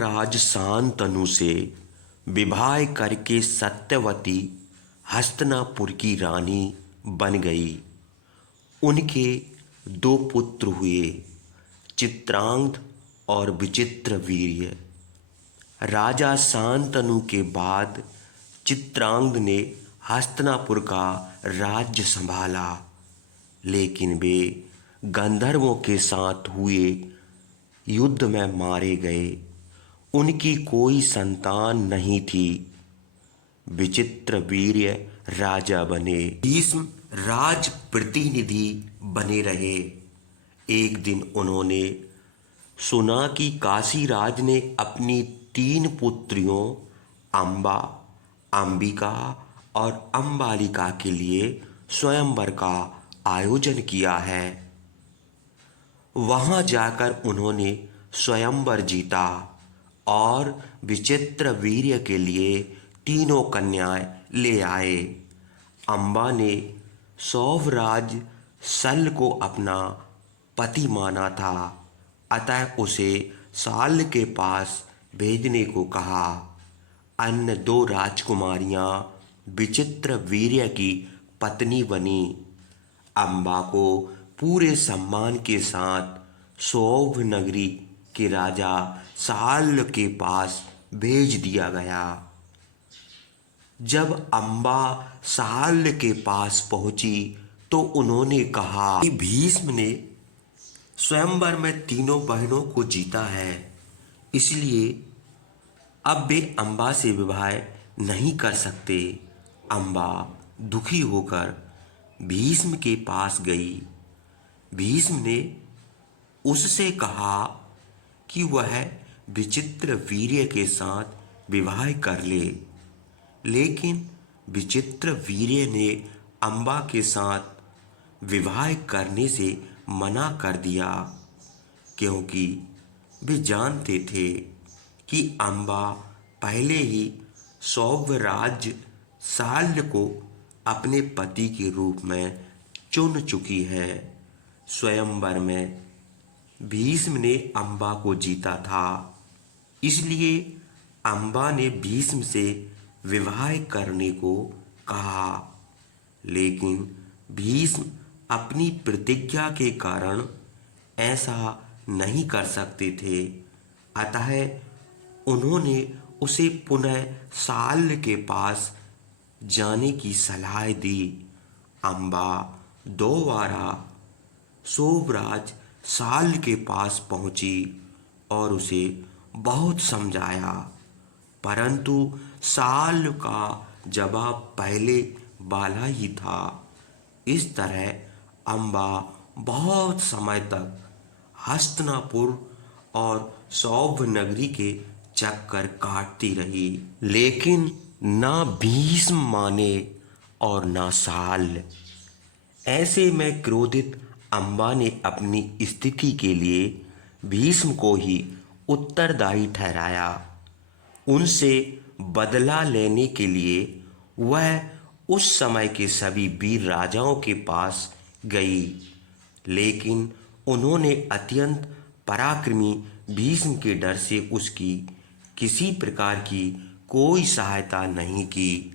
महाराज शांतनु से विवाह करके सत्यवती हस्तिनापुर की रानी बन गई। उनके दो पुत्र हुए, चित्रांगद और विचित्रवीर्य। राजा शांतनु के बाद चित्रांगद ने हस्तिनापुर का राज्य संभाला, लेकिन वे गंधर्वों के साथ हुए युद्ध में मारे गए। उनकी कोई संतान नहीं थी। विचित्रवीर्य राजा बने। भीष्म राज प्रतिनिधि बने रहे। एक दिन उन्होंने सुना कि काशीराज ने अपनी 3 पुत्रियों अंबा, अंबिका और अंबालिका के लिए स्वयंवर का आयोजन किया है। वहां जाकर उन्होंने स्वयंवर जीता और विचित्रवीर्य के लिए 3 कन्याएं ले आए। अंबा ने सौभराज शल्य को अपना पति माना था, अतः उसे शाल्य के पास भेजने को कहा। अन्य 2 राजकुमारियां विचित्रवीर्य की पत्नी बनी। अंबा को पूरे सम्मान के साथ सौभ नगरी के राजा शाल्य के पास भेज दिया गया। जब अंबा शाल्य के पास पहुंची तो उन्होंने कहा कि भीष्म ने स्वयंवर में 3 बहनों को जीता है, इसलिए अब वे अंबा से विवाह नहीं कर सकते। अंबा दुखी होकर भीष्म के पास गई। भीष्म ने उससे कहा कि वह विचित्रवीर्य के साथ विवाह कर ले, लेकिन विचित्रवीर्य ने अंबा के साथ विवाह करने से मना कर दिया, क्योंकि वे जानते थे कि अंबा पहले ही सौभराज शाल्य को अपने पति के रूप में चुन चुकी है। स्वयंवर में भीष्म ने अंबा को जीता था, इसलिए अंबा ने भीष्म से विवाह करने को कहा, लेकिन भीष्म अपनी प्रतिज्ञा के कारण ऐसा नहीं कर सकते थे। अतः उन्होंने उसे पुनः शाल्य के पास जाने की सलाह दी। अंबा दोबारा सौभराज शाल्य के पास पहुंची और उसे बहुत समझाया, परंतु शाल्य का जवाब पहले वाला ही था। इस तरह अंबा बहुत समय तक हस्तिनापुर और सौभ नगरी के चक्कर काटती रही, लेकिन ना भीष्म माने और ना शाल्य। ऐसे में क्रोधित अंबा ने अपनी स्थिति के लिए भीष्म को ही उत्तरदायी ठहराया। उनसे बदला लेने के लिए वह उस समय के सभी वीर राजाओं के पास गई, लेकिन उन्होंने अत्यंत पराक्रमी भीष्म के डर से उसकी किसी प्रकार की कोई सहायता नहीं की।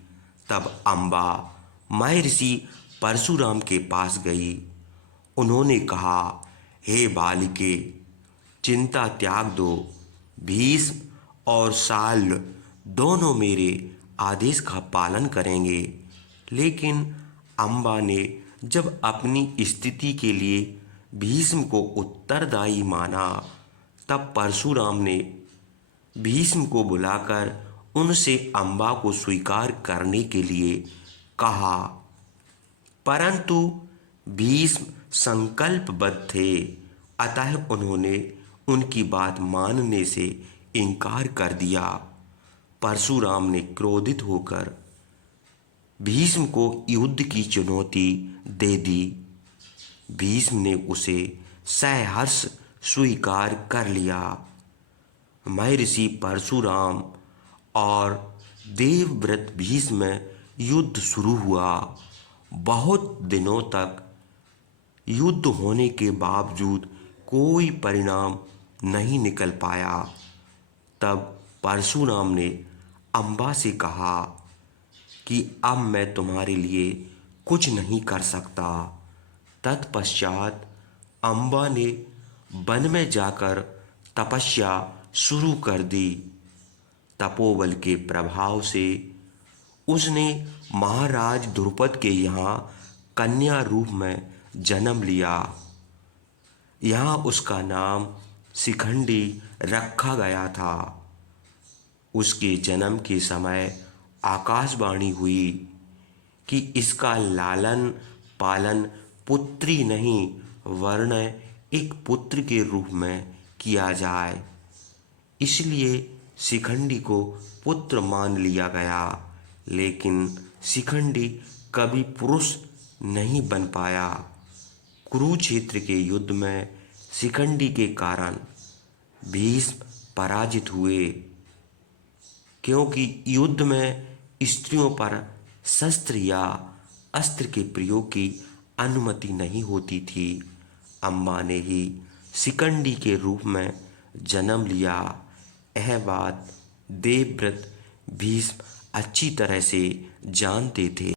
तब अंबा महर्षि परशुराम के पास गई। उन्होंने कहा, हे बालिके, चिंता त्याग दो। भीष्म और शाल्य दोनों मेरे आदेश का पालन करेंगे। लेकिन अंबा ने जब अपनी स्थिति के लिए भीष्म को उत्तरदायी माना, तब परशुराम ने भीष्म को बुलाकर उनसे अंबा को स्वीकार करने के लिए कहा, परंतु भीष्म संकल्पबद्ध थे, अतः उन्होंने उनकी बात मानने से इनकार कर दिया। परशुराम ने क्रोधित होकर भीष्म को युद्ध की चुनौती दे दी। भीष्म ने उसे सहर्ष स्वीकार कर लिया। महर्षि परशुराम और देवव्रत भीष्म में युद्ध शुरू हुआ। बहुत दिनों तक युद्ध होने के बावजूद कोई परिणाम नहीं निकल पाया। तब परशुराम ने अम्बा से कहा कि अब मैं तुम्हारे लिए कुछ नहीं कर सकता। तत्पश्चात अम्बा ने वन में जाकर तपस्या शुरू कर दी। तपोबल के प्रभाव से उसने महाराज द्रुपद के यहाँ कन्या रूप में जन्म लिया। यहाँ उसका नाम शिखंडी रखा गया था। उसके जन्म के समय आकाशवाणी हुई कि इसका लालन पालन पुत्री नहीं वरन एक पुत्र के रूप में किया जाए। इसलिए शिखंडी को पुत्र मान लिया गया, लेकिन शिखंडी कभी पुरुष नहीं बन पाया। कुरुक्षेत्र के युद्ध में शिखंडी के कारण भीष्म पराजित हुए, क्योंकि युद्ध में स्त्रियों पर शस्त्र या अस्त्र के प्रयोग की अनुमति नहीं होती थी। अम्बा ने ही शिखंडी के रूप में जन्म लिया। यह बात देवव्रत भीष्म अच्छी तरह से जानते थे।